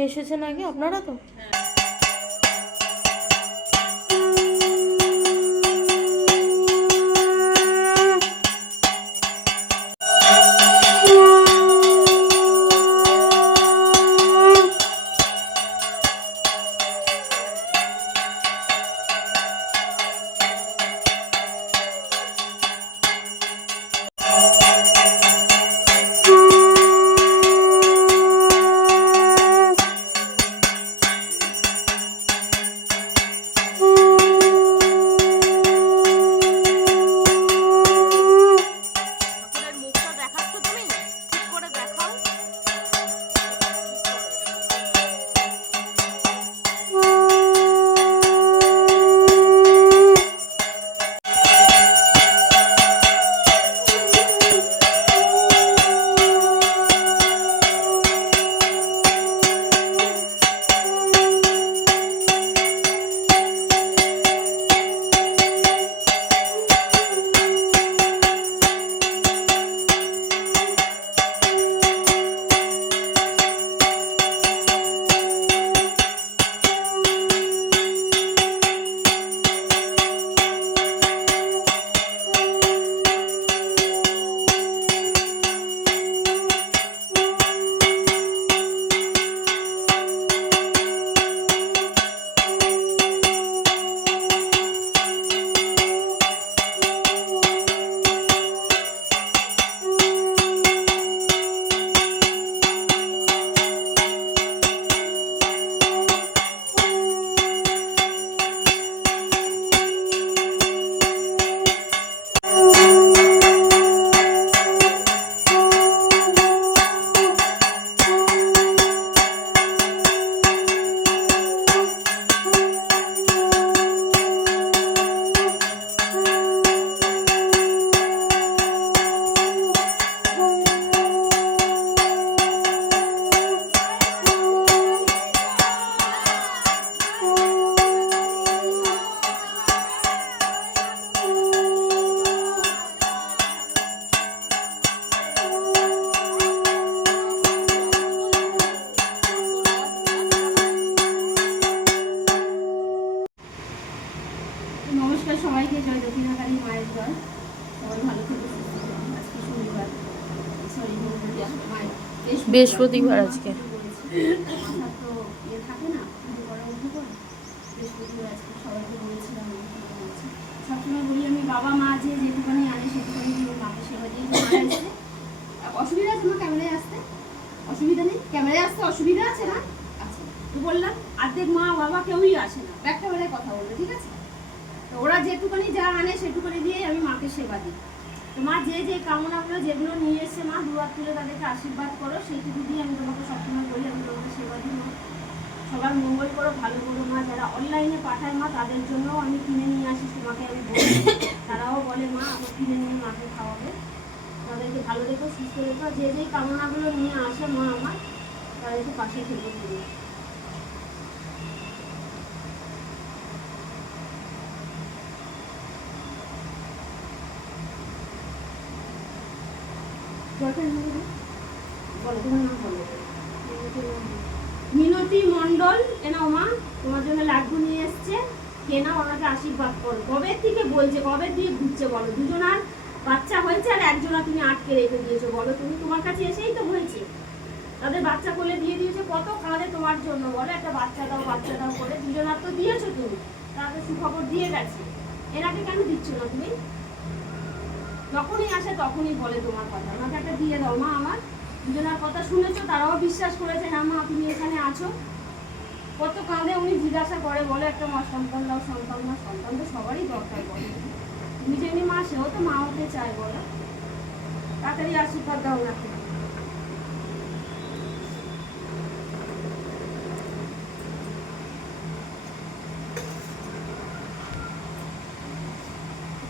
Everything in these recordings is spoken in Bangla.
এসেছেন আগে? আপনারা তো? ঠাকুরের সবাইকে জয় দক্ষিণাকালী মায়ের জয় সবাই ভালো থেকে সুস্থ। আজকে শনিবার। সরি বৃহস্পতিবার আজকে। তো ইয়ে থাকে না করা উঠে পড়ে বৃহস্পতিবার আজকে সবাইকে বলেছিলাম। সবসময় বলি আমি বাবা মা যে যেটুখানি আনে সেটুখানি দিয়ে মাকে সেবা দিয়ে যে অসুবিধা আছে ক্যামেরায় আসতে? অসুবিধা নেই? ক্যামেরায় আসতে অসুবিধা আছে না আচ্ছা তো বললাম অর্ধেক মা বাবা কেউই আসে না। ব্যাক ক্যামেরায় কথা বলবে ঠিক আছে? ওরা যেটুকুনি যা আনে সেটুকুনি দিয়েই আমি মাকে সেবা দিই। মা যে যে কামনাগুলো যেগুলো নিয়ে এসছে, মা দুয়ার তুলে তাদেরকে আশীর্বাদ করো, সেইটুকু দিয়ে আমি তোমাকে সবসময় বলি, আমি তোমাকে সেবা দিই, মা। সবার মঙ্গল করো, ভালো করো, মা। যারা অনলাইনে পাঠায় মা, তাদের জন্যও আমি কিনে নিয়ে আসি, তোমাকে আমি বলি। তারাও বলে, মা আমার কিনে নিয়ে মাকে খাওয়াবে। তাদেরকে ভালো রেখো, সুস্থ রেখো। যে যেই কামনাগুলো নিয়ে আসে মা আমার, তাদেরকে পাশে থেকে দিই দরকার নেই না? বলো তোমার নাম বলো মিনতি মন্ডল এনাও মা তোমার জন্য লাড্ডু নিয়ে এসছে। কেনা ওনাকে আশীর্বাদ করো। কবে থেকে বলছে, কবে দিয়ে ঘুরছে বলো? দুজনার বাচ্চা হয়েছে আর একজনা তুমি আটকে রেখে দিয়েছ বলো। তুমি তোমার কাছে এসেই তো হয়েছে। তাদের বাচ্চা কোলে দিয়ে দিয়েছে। কত কাঁদে তোমার জন্য বলো। একটা বাচ্চা দাও বাচ্চা দাও করে। দুজনার তো দিয়েছ তুমি। তাদের সুখবর দিয়ে গেছে। এনাকে কেন দিচ্ছ না তুমি? যখনই আসে তখনই বলে তোমার কথা। আমাকে একটা দিয়ে দাও। মা, আমার দুজনের কথা শুনেছো, তারাও বিশ্বাস করেছে হ্যাঁ মা, তুমি এখানে আছো। কত কাঁধে উনি জিজ্ঞাসা করে, বলে একটা মা, সন্তান দাও, সন্তান না সন্তান তো সবারই দরকার বলে। তুমি যেমনি মা, সেও তো মা হতে চায়, বলো। তাড়াতাড়ি আশীর্বাদ দাও নাকি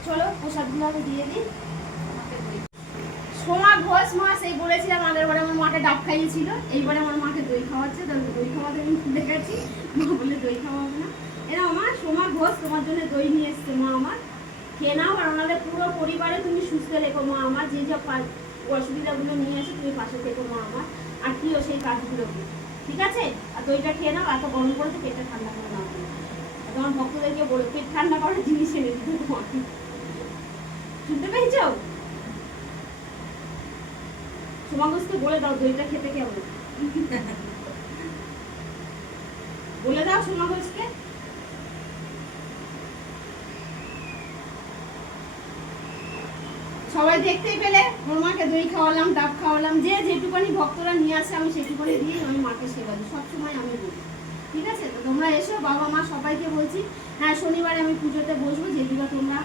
চলো, প্রসাদগুলো আমি দিয়ে দিই। সোমা ঘোষ মা, সেই বলেছিলাম আগের বারে আমার মাকে ডাব খাইয়েছিল। এইবারে আমার মাকে দই খাওয়াচ্ছে, তো দই খাওয়াতে আমি ভুলে গেছি মা বলে দই খাওয়াবে না। এরা আমার সোমা, ঘোষ, তোমার জন্য দই নিয়ে এসছে মা আমার। খেয়ে নাও আর ওনাদের পুরো পরিবারে তুমি সুস্থ রেখো মা আমার। যে যে অসুবিধাগুলো নিয়ে আসে তুমি পাশে থেকো মা আমার। আর কিও সেই কাজগুলো ঠিক আছে? আর দইটা খেয়ে নাও এত গরম করেছে পেটটা ঠান্ডা করে নাও তোমার ভক্তদেরকে বলো, পেট ঠান্ডা করার জিনিস এনে দিতে তোমাকে। শুনতে পেয়েছ? সোমাগোজকে বলে দাও দইটা খেতে কেমন। বলে দাও সবাই দেখতেই পেলে ওর মাকে দই খাওয়ালাম, ডাব খাওয়ালাম, যে যেটুকানি ভক্তরা নিয়ে আসে, আমি সেটুকানি দিয়ে আমি মাকে সেবা দিই, সবসময় আমি বলি। ঠিক আছে? তো তোমরা এসো, বাবা মা সবাইকে বলছি হ্যাঁ শনিবারে আমি পুজোতে বসবো যেদিবা তোমরা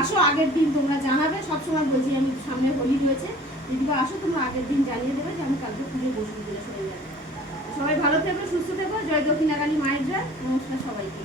আসো, আগের দিন তোমরা জানাবে, সবসময় বলছি, আমি সামনে হোলি রয়েছে। যেদিবা আসো, তোমরা আগের দিন জানিয়ে দেবে যে আমি কালকে পুজো বসবো দিলে শনিবারে সবাই ভালো থাকবে সুস্থ থাকব জয় দক্ষিণাকালী মায়ের জয়, নমস্কার সবাইকে।